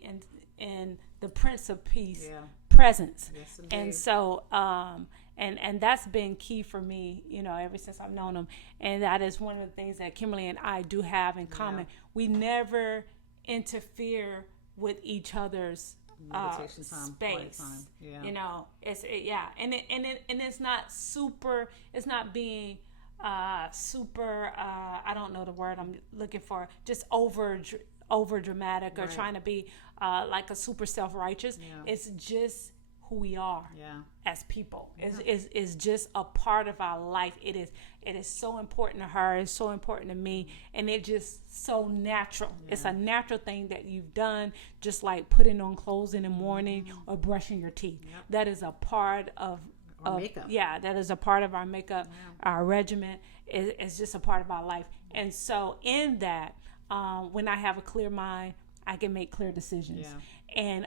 in the Prince of Peace presence. Yes, and so and that's been key for me, ever since I've known him. And that is one of the things that Kimberly and I do have in common. We never interfere with each other's meditation time, space. Time. It's not super. It's not being super. I don't know the word I'm looking for. Just over dramatic or trying to be like a super self-righteous. It's just who we are as people. Is just a part of our life. It is so important to her. It's so important to me, and it's just so natural. It's a natural thing that you've done, just like putting on clothes in the morning or brushing your teeth. That is a part of makeup. That is a part of our makeup, our regimen. It's just a part of our life. And so in that, when I have a clear mind, I can make clear decisions. And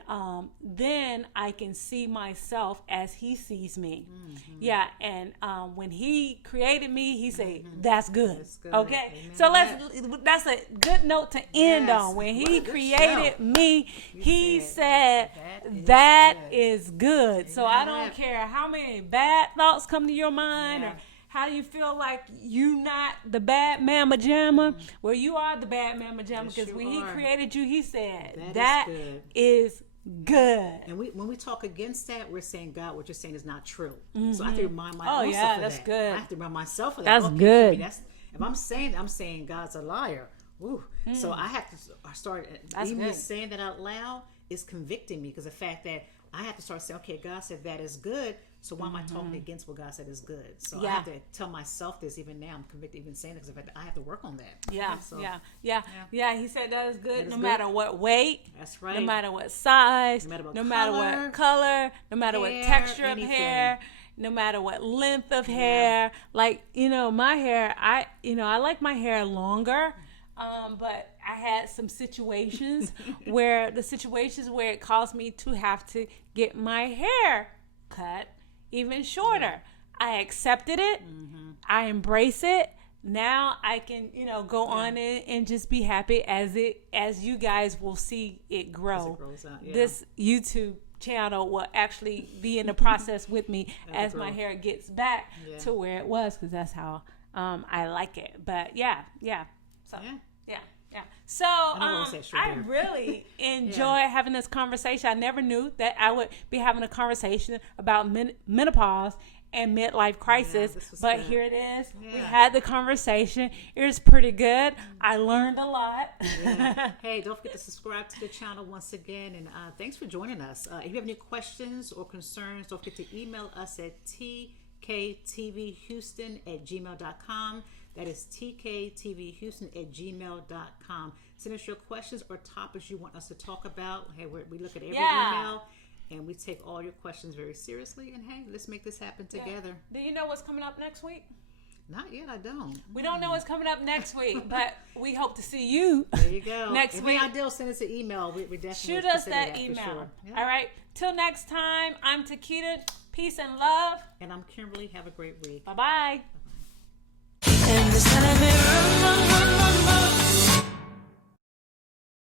then I can see myself as He sees me. And when He created me, He said, that's good. That's good. Okay? Amen. So that's a good note to end on. When He created me, He said, that is good. Amen. So I don't care how many bad thoughts come to your mind or how do you feel like you not the bad mamma jamma? Well, you are the bad mamma jamma, because when He created you, He said that is good. And when we talk against that, we're saying, God, what you're saying is not true. So I have to remind myself of that. That's good. I have to remind myself of that. That's good. If I'm saying God's a liar. Woo. So I have to start. Even saying that out loud is convicting me, because the fact that I have to start saying, okay, God said that is good. So why am I talking against what God said is good? So I have to tell myself this. Even now, I'm convicted even saying it because I have to work on that. Yeah. He said that is good matter what weight. That's right. No matter what size. No matter what color. No matter what texture of hair. No matter what length of hair. Like, my hair, I like my hair longer. But I had some situations where it caused me to have to get my hair cut even shorter. Yeah. I accepted it. Mm-hmm. I embrace it. Now I can, go on and just be happy as you guys will see it grow. As it grows out, This YouTube channel will actually be in the process with me as my hair gets back to where it was, because that's how I like it. But So I really enjoy having this conversation. I never knew that I would be having a conversation about menopause and midlife crisis, but good. Here it is. Yeah. We had the conversation. It was pretty good. I learned a lot. Hey, don't forget to subscribe to the channel once again, and thanks for joining us. If you have any questions or concerns, don't forget to email us at tktvhouston@gmail.com. That is tktvhouston@gmail.com. Send us your questions or topics you want us to talk about. Hey, we look at every email, and we take all your questions very seriously. And hey, let's make this happen together. Do you know what's coming up next week? Not yet, I don't. We don't know what's coming up next week, but we hope to see you. There you go. Next week. If ideal, send us an email. We definitely shoot us that email. For sure. All right. Till next time, I'm Takita. Peace and love. And I'm Kimberly. Have a great week. Bye-bye. And the